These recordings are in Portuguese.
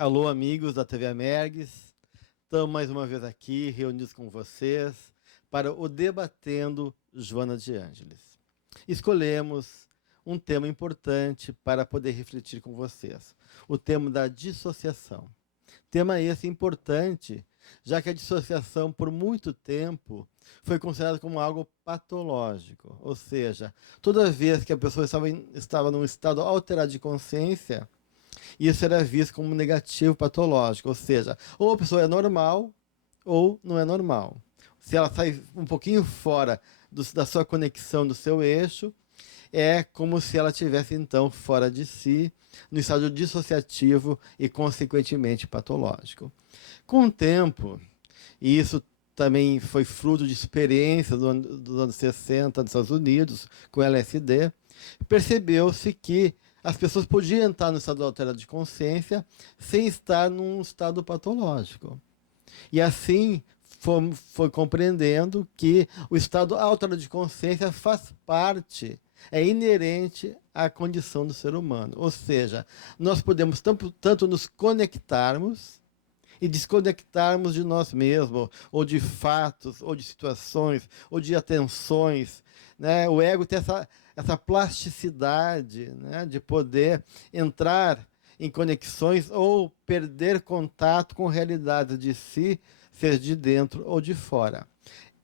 Alô, amigos da TV Amergues. Estamos mais uma vez aqui, reunidos com vocês, para o Debatendo Joana de Ângeles. Escolhemos um tema importante para poder refletir com vocês, o tema da dissociação. Tema esse importante, já que a dissociação, por muito tempo, foi considerada como algo patológico, ou seja, toda vez que a pessoa estava num estado alterado de consciência, isso era visto como negativo patológico, ou seja, ou a pessoa é normal ou não é normal. Se ela sai um pouquinho fora da sua conexão, do seu eixo, é como se ela estivesse então fora de si, no estado dissociativo e consequentemente patológico. Com o tempo, e isso também foi fruto de experiências dos anos 60 nos Estados Unidos, com LSD, percebeu-se que as pessoas podiam estar no estado alterado de consciência sem estar num estado patológico. E assim foi compreendendo que o estado alterado de consciência faz parte, é inerente à condição do ser humano. Ou seja, nós podemos tanto nos conectarmos e desconectarmos de nós mesmos, ou de fatos, ou de situações, ou de atenções. Né? O ego tem essa plasticidade, né, de poder entrar em conexões ou perder contato com realidades de si, seja de dentro ou de fora.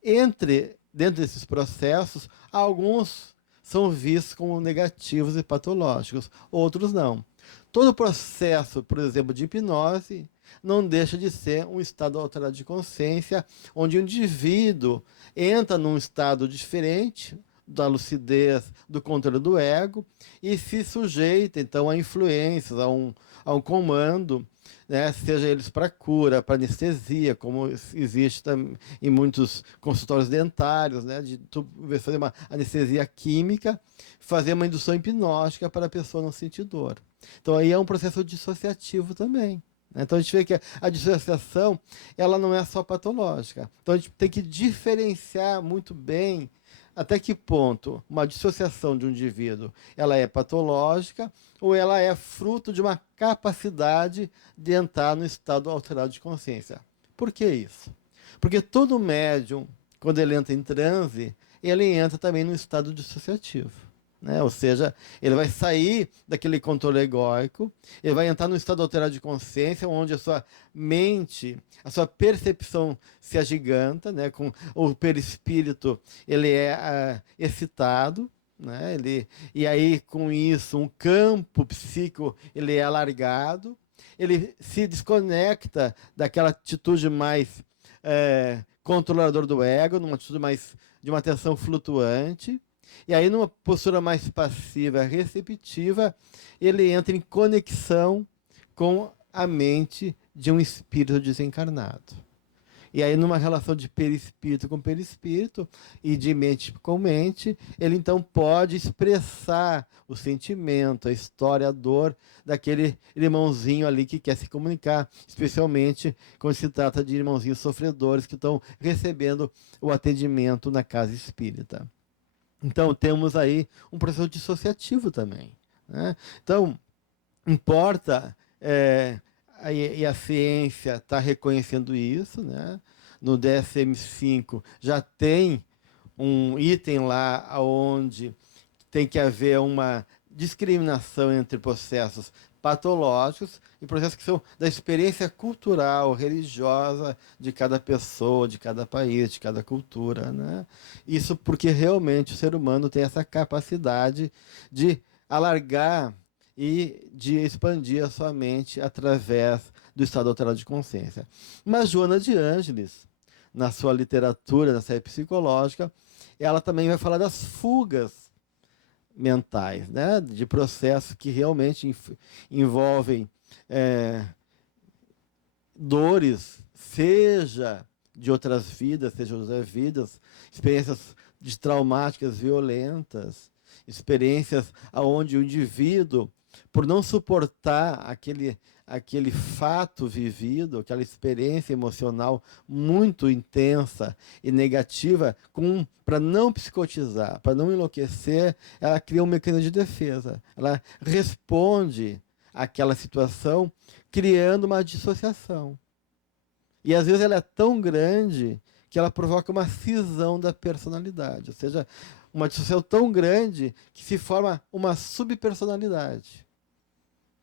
Dentro desses processos, alguns são vistos como negativos e patológicos, outros não. Todo processo, por exemplo, de hipnose, não deixa de ser um estado alterado de consciência, onde o indivíduo entra num estado diferente da lucidez, do controle do ego, e se sujeita, então, a influências, a um comando, né, seja eles para cura, para anestesia, como existe em muitos consultórios dentários, né, de fazer uma anestesia química, fazer uma indução hipnótica para a pessoa não sentir dor. Então aí é um processo dissociativo também. Né? Então a gente vê que a dissociação ela não é só patológica. Então a gente tem que diferenciar muito bem até que ponto uma dissociação de um indivíduo ela é patológica ou ela é fruto de uma capacidade de entrar no estado alterado de consciência. Por que isso? Porque todo médium, quando ele entra em transe, ele entra também no estado dissociativo. Né? Ou seja, ele vai sair daquele controle egóico, ele vai entrar num estado alterado de consciência, onde a sua mente, a sua percepção se agiganta, né? Com o perispírito ele é excitado, né? E aí com isso um campo psíquico ele é alargado, ele se desconecta daquela atitude mais controlador do ego, numa atitude mais de uma atenção flutuante. E aí, numa postura mais passiva, receptiva, ele entra em conexão com a mente de um espírito desencarnado. E aí, numa relação de perispírito com perispírito e de mente com mente, ele então pode expressar o sentimento, a história, a dor daquele irmãozinho ali que quer se comunicar, especialmente quando se trata de irmãozinhos sofredores que estão recebendo o atendimento na casa espírita. Então, temos aí um processo dissociativo também. Né? Então, importa, e a ciência está reconhecendo isso, né? No DSM-5 já tem um item lá onde tem que haver uma discriminação entre processos patológicos e processos que são da experiência cultural, religiosa de cada pessoa, de cada país, de cada cultura. Né? Isso porque realmente o ser humano tem essa capacidade de alargar e de expandir a sua mente através do estado alterado de consciência. Mas Joana de Ângeles, na sua literatura, na série psicológica, ela também vai falar das fugas mentais, né? De processos que realmente envolvem dores, seja de outras vidas, seja de outras vidas, experiências de traumáticas violentas, experiências onde o indivíduo, por não suportar aquele fato vivido, aquela experiência emocional muito intensa e negativa, para não psicotizar, para não enlouquecer, ela cria um mecanismo de defesa. Ela responde aquela situação, criando uma dissociação. E às vezes ela é tão grande que ela provoca uma cisão da personalidade, ou seja, uma dissociação tão grande que se forma uma subpersonalidade,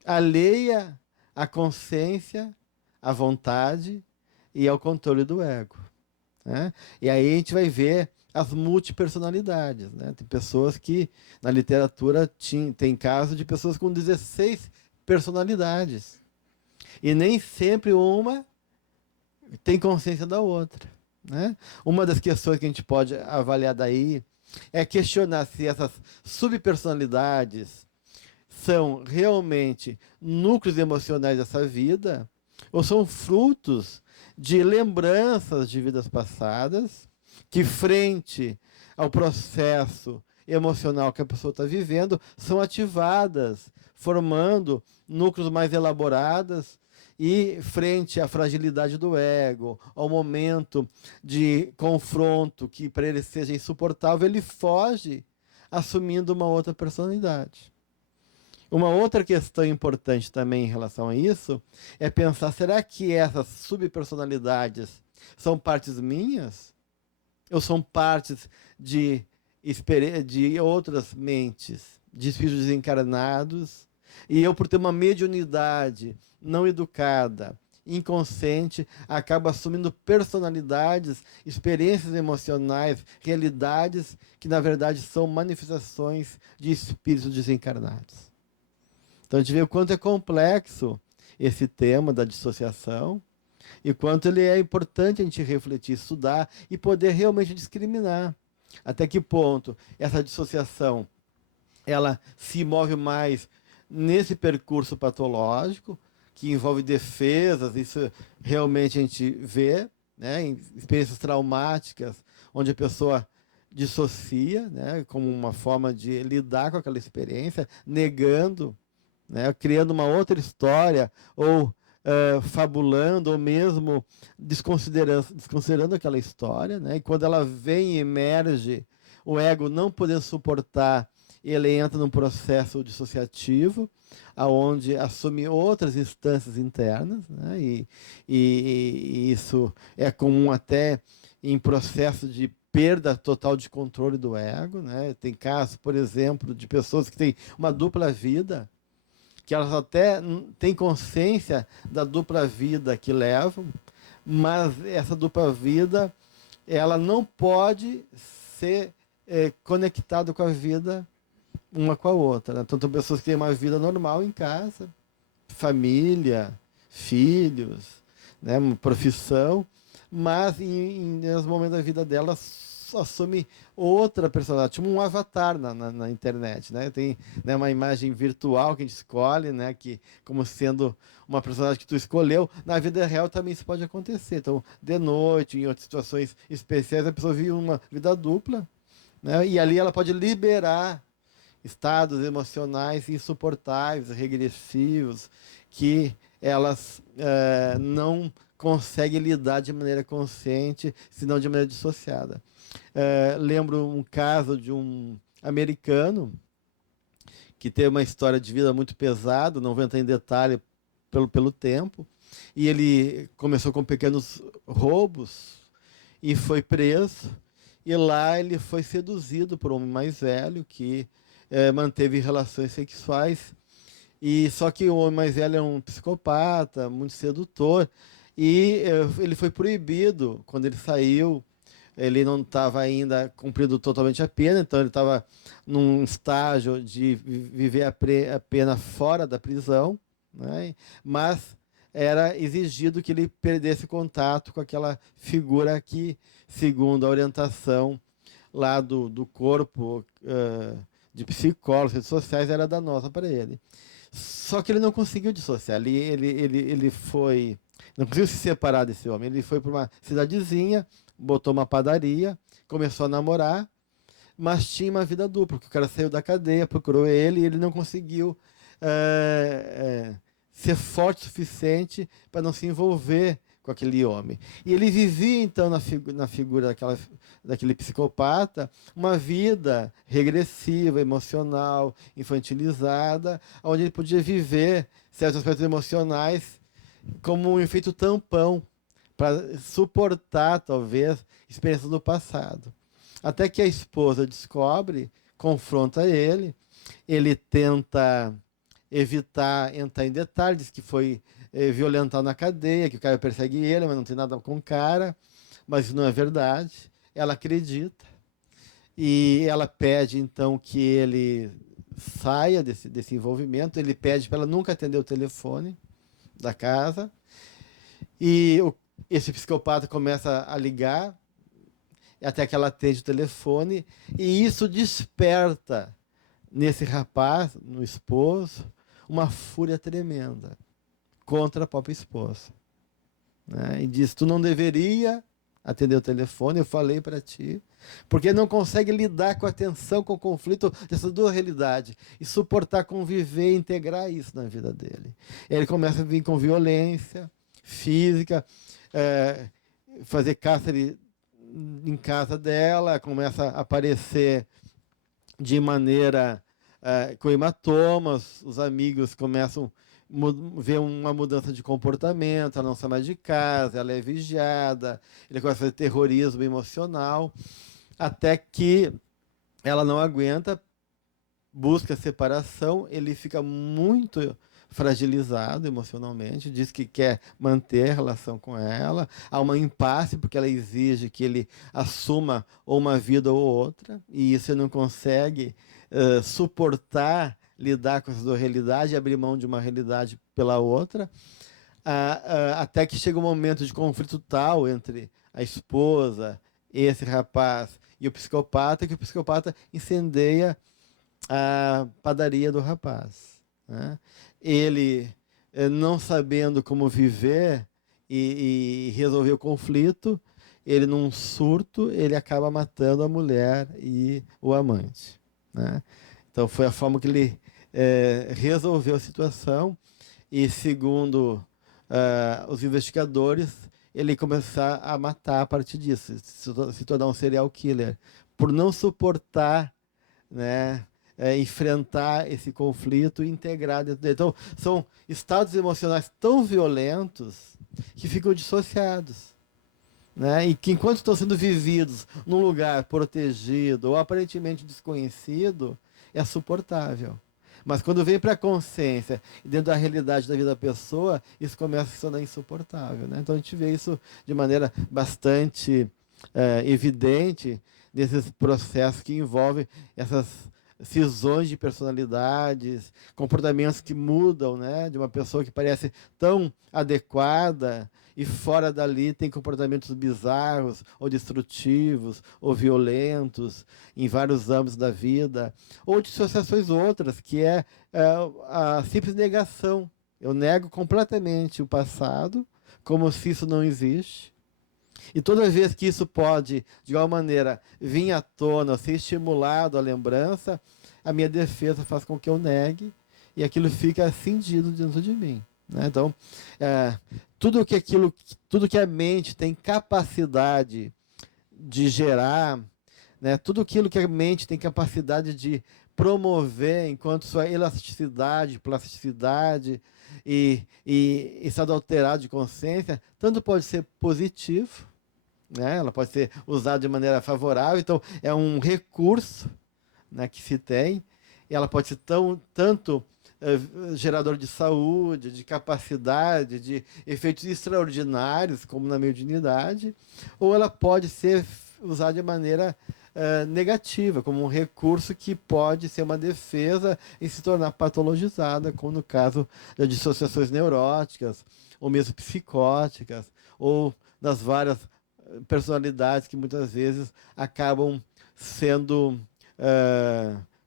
alheia à consciência, à vontade e ao controle do ego, né? E aí a gente vai ver as multipersonalidades, né? Tem pessoas que, na literatura, tem caso de pessoas com 16 personalidades. E nem sempre uma tem consciência da outra, né? Uma das questões que a gente pode avaliar daí é questionar se essas subpersonalidades são realmente núcleos emocionais dessa vida ou são frutos de lembranças de vidas passadas que, frente ao processo emocional que a pessoa está vivendo, são ativadas, formando núcleos mais elaborados e, frente à fragilidade do ego, ao momento de confronto que para ele seja insuportável, ele foge, assumindo uma outra personalidade. Uma outra questão importante também em relação a isso é pensar, será que essas subpersonalidades são partes minhas? Ou são partes de outras mentes, de espíritos desencarnados, e eu, por ter uma mediunidade não educada, inconsciente, acabo assumindo personalidades, experiências emocionais, realidades que, na verdade, são manifestações de espíritos desencarnados. Então, a gente vê o quanto é complexo esse tema da dissociação, e quanto ele é importante a gente refletir, estudar e poder realmente discriminar. Até que ponto essa dissociação ela se move mais nesse percurso patológico, que envolve defesas, isso realmente a gente vê, né, em experiências traumáticas, onde a pessoa dissocia, né, como uma forma de lidar com aquela experiência, negando, né, criando uma outra história, ou fabulando, ou mesmo desconsiderando aquela história, né? E quando ela vem e emerge, o ego não podendo suportar, ele entra num processo dissociativo, aonde assume outras instâncias internas, né? E isso é comum até em processo de perda total de controle do ego, né? Tem casos, por exemplo, de pessoas que têm uma dupla vida, que elas até têm consciência da dupla vida que levam, mas essa dupla vida ela não pode ser conectada com a vida uma com a outra, né? Então, tem pessoas que têm uma vida normal em casa, família, filhos, né, uma profissão, mas em momentos da vida delas assume outra personalidade, tipo um avatar na internet, né? Tem, né, uma imagem virtual que a gente escolhe, né, que, como sendo uma personagem que tu escolheu. Na vida real também isso pode acontecer. Então, de noite, em outras situações especiais, a pessoa vive uma vida dupla, né? E ali ela pode liberar estados emocionais insuportáveis, regressivos, que elas não conseguem lidar de maneira consciente, senão de maneira dissociada. Lembro um caso de um americano que teve uma história de vida muito pesada, não vou entrar em detalhe pelo tempo, e ele começou com pequenos roubos e foi preso, e lá ele foi seduzido por um homem mais velho que manteve relações sexuais, e só que o homem mais velho é um psicopata, muito sedutor, e ele foi proibido quando ele saiu. Ele não estava ainda cumprido totalmente a pena, então ele estava num estágio de viver a pena fora da prisão, né? Mas era exigido que ele perdesse contato com aquela figura que, segundo a orientação lá do corpo de psicólogos, redes sociais, era danosa para ele. Só que ele não conseguiu dissociar, ele foi... Não conseguiu se separar desse homem. Ele foi para uma cidadezinha, botou uma padaria, começou a namorar, mas tinha uma vida dupla, porque o cara saiu da cadeia, procurou ele e ele não conseguiu ser forte o suficiente para não se envolver com aquele homem. E ele vivia, então, na figura daquele psicopata, uma vida regressiva, emocional, infantilizada, onde ele podia viver certos aspectos emocionais como um efeito tampão para suportar, talvez, experiências do passado. Até que a esposa descobre, confronta ele tenta evitar entrar em detalhes, que foi violentado na cadeia, que o cara persegue ele, mas não tem nada com o cara, mas isso não é verdade. Ela acredita e ela pede, então, que ele saia desse envolvimento. Ele pede para ela nunca atender o telefone da casa. E esse psicopata começa a ligar até que ela atende o telefone, e isso desperta nesse rapaz, no esposo, uma fúria tremenda contra a própria esposa, né? E diz: tu não deveria atender o telefone, eu falei para ti, porque não consegue lidar com a tensão, com o conflito dessas duas realidades e suportar, conviver e integrar isso na vida dele. Ele começa a vir com violência física, fazer cárcere em casa dela, começa a aparecer de maneira com hematomas, os amigos começam a ver uma mudança de comportamento, ela não sai mais de casa, ela é vigiada, ele começa a fazer terrorismo emocional, até que ela não aguenta, busca separação, ele fica muito fragilizado emocionalmente, diz que quer manter a relação com ela, há uma impasse porque ela exige que ele assuma ou uma vida ou outra, e isso ele não consegue suportar, lidar com essa duas realidades e abrir mão de uma realidade pela outra, até que chega um momento de conflito tal entre a esposa, esse rapaz e o psicopata, que o psicopata incendeia a padaria do rapaz, né? Ele, não sabendo como viver e resolver o conflito, ele, num surto, ele acaba matando a mulher e o amante, né? Então foi a forma que ele resolveu a situação, e segundo os investigadores, ele começar a matar a partir disso, se tornar um serial killer, por não suportar, né, enfrentar esse conflito e integrar dentro dele. Então, são estados emocionais tão violentos que ficam dissociados, né? E que, enquanto estão sendo vividos num lugar protegido ou aparentemente desconhecido, é suportável. Mas quando vem para a consciência e dentro da realidade da vida da pessoa, isso começa a se tornar insuportável, né? Então a gente vê isso de maneira bastante evidente nesses processos que envolvem essas cisões de personalidades, comportamentos que mudam, né? De uma pessoa que parece tão adequada e fora dali tem comportamentos bizarros, ou destrutivos, ou violentos, em vários âmbitos da vida, ou dissociações outras, que é a simples negação. Eu nego completamente o passado, como se isso não existe. E toda vez que isso pode, de alguma maneira, vir à tona, ser estimulado a lembrança, a minha defesa faz com que eu negue e aquilo fica cindido dentro de mim, né? Então, tudo que a mente tem capacidade de gerar, né? Tudo aquilo que a mente tem capacidade de promover enquanto sua elasticidade, plasticidade e estado alterado de consciência, tanto pode ser positivo, né? Ela pode ser usada de maneira favorável, então é um recurso, né, que se tem, e ela pode ser tanto gerador de saúde, de capacidade, de efeitos extraordinários, como na mediunidade, ou ela pode ser usada de maneira negativa, como um recurso que pode ser uma defesa e se tornar patologizada, como no caso das dissociações neuróticas, ou mesmo psicóticas, ou das várias personalidades que muitas vezes acabam sendo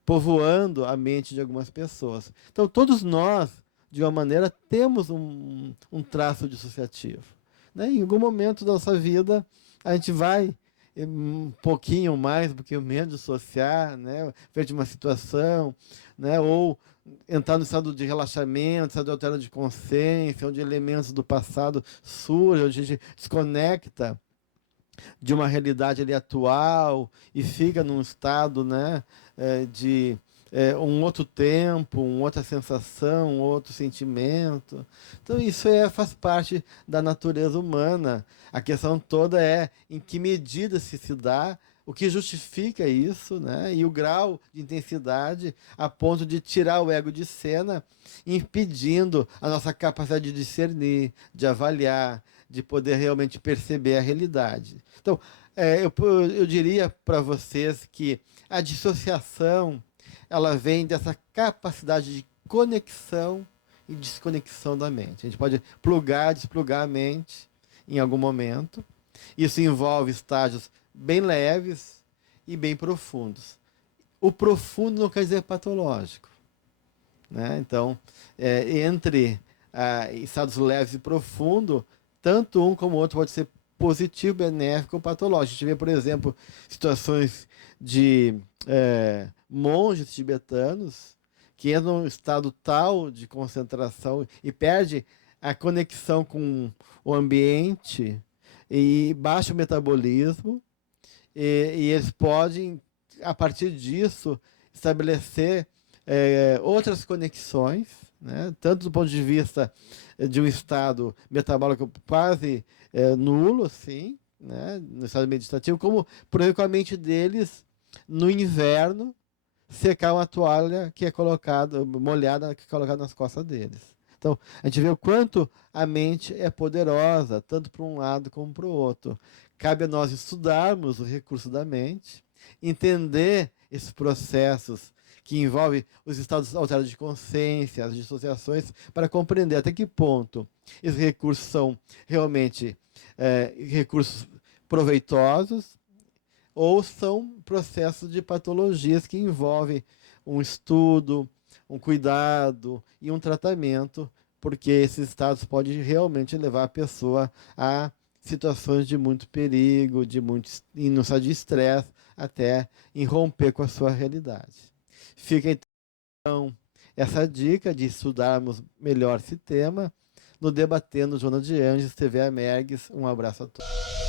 povoando a mente de algumas pessoas. Então, todos nós, de uma maneira, temos um traço dissociativo, né? Em algum momento da nossa vida, a gente vai um pouquinho mais, um pouquinho menos dissociar, né, frente a uma situação, né, ou entrar no estado de relaxamento, estado de altera de consciência, onde elementos do passado surgem, onde a gente desconecta de uma realidade ali atual e fica num estado, né, de um outro tempo, uma outra sensação, um outro sentimento. Então isso faz parte da natureza humana. A questão toda é em que medida se dá, o que justifica isso, né? E o grau de intensidade a ponto de tirar o ego de cena, impedindo a nossa capacidade de discernir, de avaliar, de poder realmente perceber a realidade. Então, eu diria para vocês que a dissociação ela vem dessa capacidade de conexão e desconexão da mente. A gente pode plugar, desplugar a mente em algum momento. Isso envolve estágios bem leves e bem profundos. O profundo não quer dizer patológico, né? Então, entre estados leves e profundos, tanto um como o outro pode ser positivo, benéfico ou patológico. A gente vê, por exemplo, situações de monges tibetanos que entram num estado tal de concentração e perde a conexão com o ambiente e baixa o metabolismo, e eles podem, a partir disso, estabelecer outras conexões, né? Tanto do ponto de vista de um estado metabólico quase nulo, assim, né? No estado meditativo, como, por exemplo, com a mente deles, no inverno, secar uma toalha que é colocada, molhada, que é colocada nas costas deles. Então, a gente vê o quanto a mente é poderosa, tanto para um lado como para o outro. Cabe a nós estudarmos o recurso da mente, entender esses processos que envolvem os estados alterados de consciência, as dissociações, para compreender até que ponto esses recursos são realmente recursos proveitosos ou são processos de patologias que envolvem um estudo, um cuidado e um tratamento, porque esses estados podem realmente levar a pessoa a situações de muito perigo, de muito e no estado de estresse, até em romper com a sua realidade. Fica então essa dica de estudarmos melhor esse tema no Debatendo Joana de Anjos, TV Amergues. Um abraço a todos.